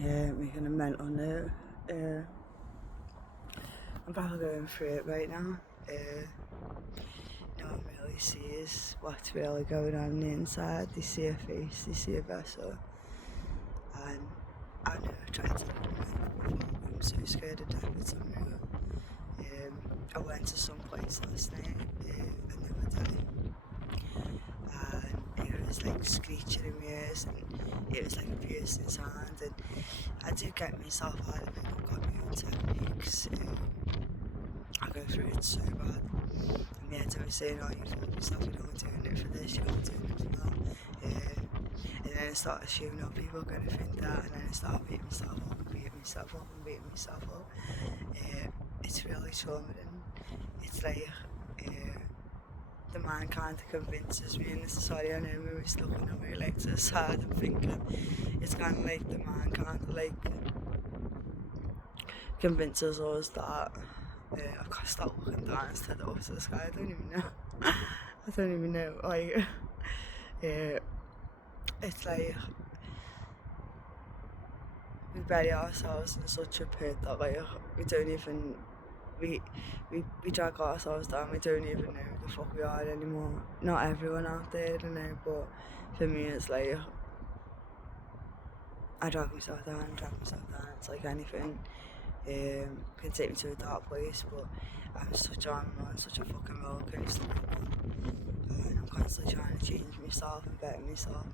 making a mental note. I'm probably going through it right now. No one really sees what's really going on the inside. They see a face, they see a vessel. And I know I tried to look before, but I'm so scared of death, it's unreal. I went to some place last night, another day, and it was like screeching in my ears, and it was like a piercing sound, and I do get myself out of it. I've got my own techniques. I go through it so bad. And my head's always saying, oh, you fooled yourself, you're not doing it for this, you're not doing it for that. And then I start assuming, oh, people are going to think that, and then I start beating myself up and beating myself up and beating myself up. It's really traumatic. It's like the mind kind of convinces me, and sorry, I know we were stuck looking away like to the side and thinking, it's kind of like the mind kind of like convinces us that I've got to start looking down instead of up to the sky. I don't even know. Like, it's like we bury ourselves in such a pit that like we don't even we drag ourselves down. We don't even know who the fuck we are anymore. Not everyone out there, I don't know, but for me it's like I drag myself down. It's like anything can take me to a dark place, but I'm such on such a fucking roller coaster and I'm constantly trying to change myself and better myself,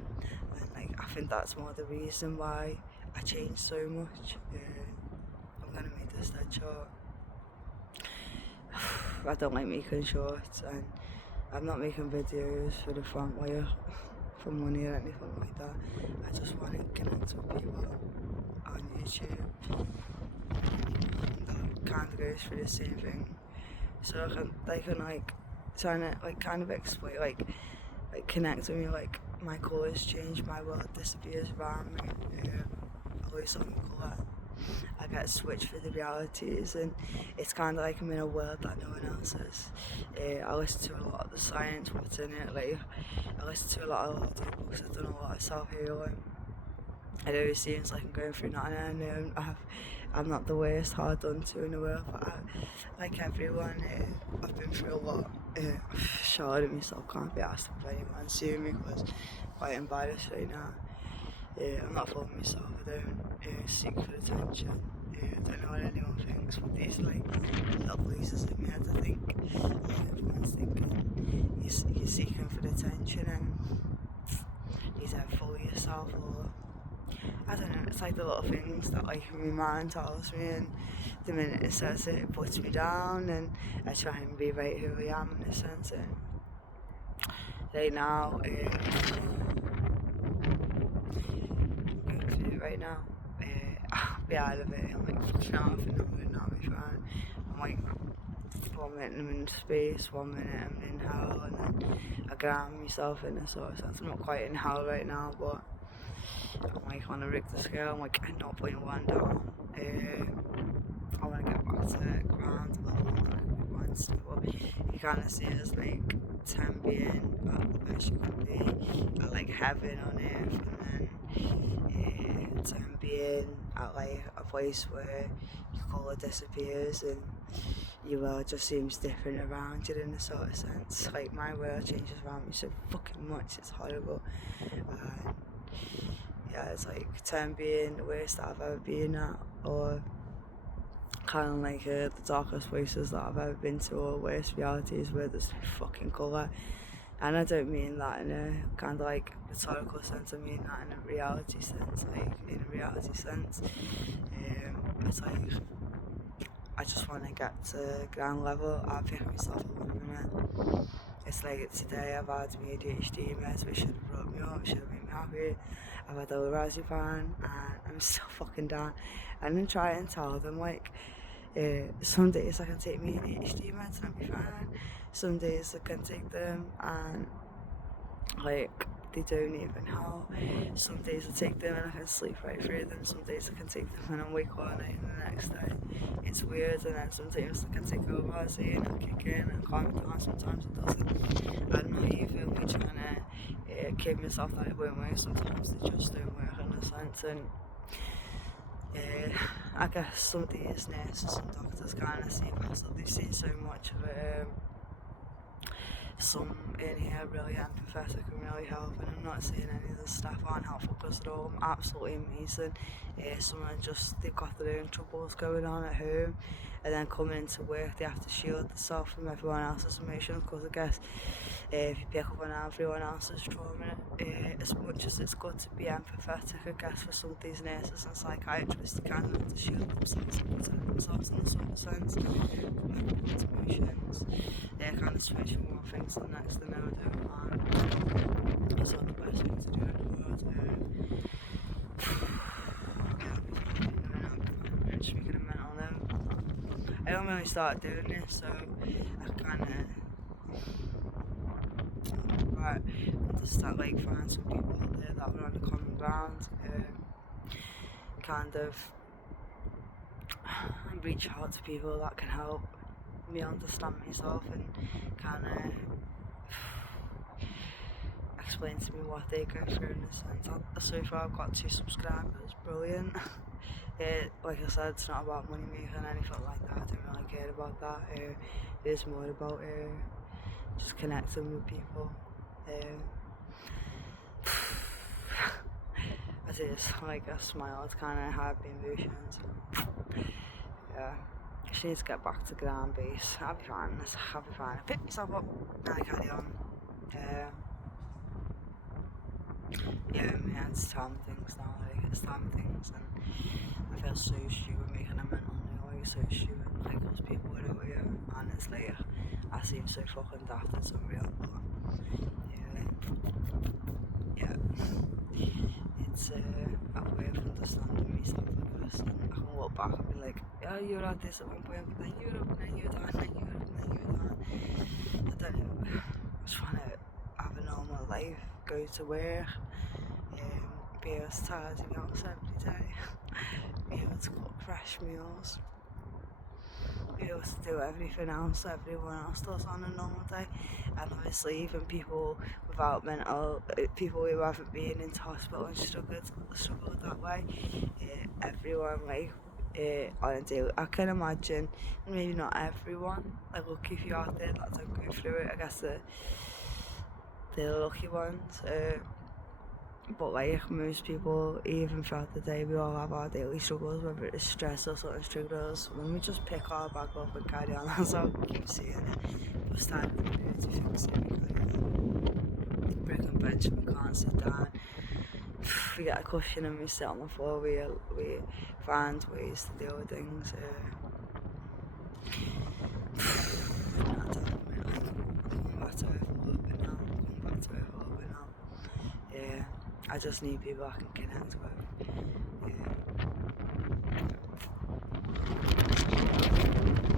and like I think that's more the reason why I changed so much. I'm gonna make this dead short. I don't like making shorts, and I'm not making videos for the fun, for money or anything like that. I just want to connect with people on YouTube that kind of goes through the same thing, so they can like trying to like kind of explain like connect with me. Like my colours change, my world disappears around me. I lose something colour. I get switched for the realities, and it's kind of like I'm in a world that no one else is. I listen to a lot of the science, what's in it. Like I listen to a lot of audiobooks. I've done a lot of self-healing. It always seems like I'm going through nothing, and I know I'm not the worst hard done to in the world, but like everyone, I've been through a lot. Short of myself, can't be asked if anyone sue me because I'm quite embarrassed right now. I'm not fooling myself, I don't seek for attention. I don't know what anyone thinks, but these like little places in my head, I think everyone's thinking you're seeking for attention and you don't fool yourself, or I don't know, it's like the little things that like my mind tells me, and the minute it says it puts me down, and I try and be right who I am in a sense. And right now, right now, I'll be out of it. I'm like fucking off and I'll be fine. I'm like 1 minute I'm in space, 1 minute I'm in hell, and then I ground myself in a sort of sense. I'm not quite in hell right now, but I'm like on a Richter scale, I'm like 0.1 down. I want to get back to ground level, but you kind of see it as like 10 being at the best you can be, at like heaven on earth, and then 10 being at like a place where your colour disappears and your world just seems different around you in a sort of sense. Like my world changes around me so fucking much, it's horrible. Yeah, it's like 10 being the worst that I've ever been at, or kind of like the darkest places that I've ever been to, or worst realities where there's no fucking colour. And I don't mean that in a kind of like rhetorical sense, I mean that in a reality sense. Like in a reality sense, it's like I just want to get to ground level. I pick myself up in a minute. It's like today I've had my ADHD meds, which should have brought me up, should have made me happy. I've had lorazepam and I'm still fucking down. And then try and tell them like, some days I can take my ADHD meds and I'll be fine. Some days I can take them and like they don't even help. Some days I take them and I can sleep right through them. Some days I can take them and I'm awake all night, and the next day it's weird. And then sometimes I can take over and I'll kick in and calm it down. Sometimes it doesn't. I'm not even trying to kid myself that it won't work. Sometimes they just don't work in a sense. And I guess some of these nurses and doctors kind of see past it. They've seen so much of it. Some in here are really empathetic and really helping. I'm not saying any of the staff aren't helpful, because they're all absolutely amazing. Some are just, they've got their own troubles going on at home, and then coming into work they have to shield themselves from everyone else's emotions, because I guess if you pick up on everyone else's trauma, as much as it's good to be empathetic, I guess for some of these nurses and psychiatrists, they kind of have to shield themselves and protect themselves in a sort of sense from everyone's emotions. They're kind of switching one thing to the next, they never do, and it's not the best thing to do in the world. Speaking of mental note, I don't really start doing this, so I kind of start like find some people out there that are on the common ground, kind of reach out to people that can help me understand myself and kind of explain to me what they go through in a sense. So far I've got 2 subscribers, brilliant. Like I said, it's not about money making or anything like that, I don't really care about that. It is more about just connecting with people. As it is like a smile, it's kind of hard being emotions. Yeah, I just need to get back to ground base. I'll be fine. I'll be fine. I pick myself up and I carry on. Yeah, my head's telling me things now. Like, it's telling me things, and I feel so stupid making a mental noise. So stupid, like those people are out here, and it's like I seem so fucking daft. It's unreal, but yeah. It's a way of understanding myself, I guess. And I can look back and be like, yeah, you were at this at one point, but then you were up, and then you were down, then you were up, and then you were down. I don't know. I just want to have a normal life, go to work, be able to tidy the house every day, be able to cook fresh meals, be able to do everything else everyone else does on a normal day. And obviously even people without people who haven't been into hospital and struggled that way, everyone like on a daily, I can imagine, maybe not everyone, like lucky if you're out there that don't go through it, I guess the lucky ones, but like most people, even throughout the day, we all have our daily struggles, whether it's stress or something struggles. When we just pick our bag up and carry on, that's how we keep seeing it. Just time to fix it, we carry on. Break a bench and we can't sit down. We get a cushion and we sit on the floor. We find ways to deal with things. I'm coming back to earth a little bit now. Yeah, I just need people I can connect with.